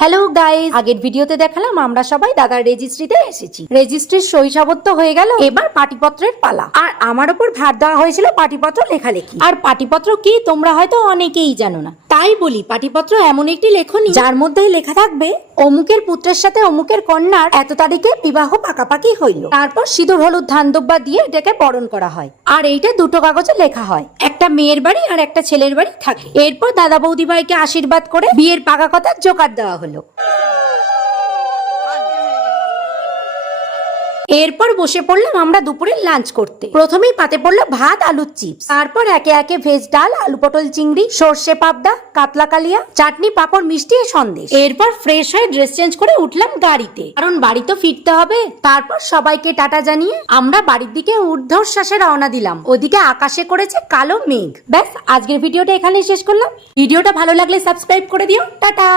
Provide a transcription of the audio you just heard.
Hello guys, আগের ভিডিওতে দেখালাম আমরা সবাই দাদার রেজিস্ট্রিতে এসেছি। রেজিস্ট্রির সই সাবত্য হয়ে গেল, এবার পাটিপত্রের পালা। আর আমার ওপর ভার দেওয়া হয়েছিল পাটিপত্র লেখালেখি। আর পাটিপত্র কি তোমরা হয়তো অনেকেই জানো না, তাই বলি পাটিপত্র এমন একটি লেখনী যার মধ্যে লেখা থাকবে অমুকের পুত্রের সাথে অমুকের কন্যার এত তারিখে বিবাহ পাকাপাকি হইল। তারপর সিঁদুর হলুদ ধান দুব্বা দিয়ে এটাকে বরণ করা হয়। আর এইটা দুটো কাগজে লেখা হয়, একটা মেয়ের বাড়ি আর একটা ছেলের বাড়ি থাকে। এরপর দাদা বৌদি ভাইকে আশীর্বাদ করে বিয়ের পাকা কথা জোগাড় দেওয়া হলো। এরপর বসে পড়লাম আমরা দুপুরে লাঞ্চ করতে। প্রথমেই পাতে পড়লো ভাত আলুর চিপস, তারপর একে একে ভেজ ডাল, আলু পটল চিংড়ি, সর্ষে পাবদা, কাতলা কালিয়া, চাটনি, পাঁপড়, মিষ্টি, সন্দেশ। এরপর ফ্রেশ হয়ে ড্রেস চেঞ্জ করে উঠলাম গাড়িতে, কারণ বাড়ি তো ফিরতে হবে। তারপর সবাইকে টাটা জানিয়ে আমরা বাড়ির দিকে ঊর্ধ্বশ্বাসে রওনা দিলাম। ওদিকে আকাশে করেছে কালো মেঘ। ব্যাস, আজকের ভিডিওটা এখানেই শেষ করলাম। ভিডিওটা ভালো লাগলে সাবস্ক্রাইব করে দিও। টাটা।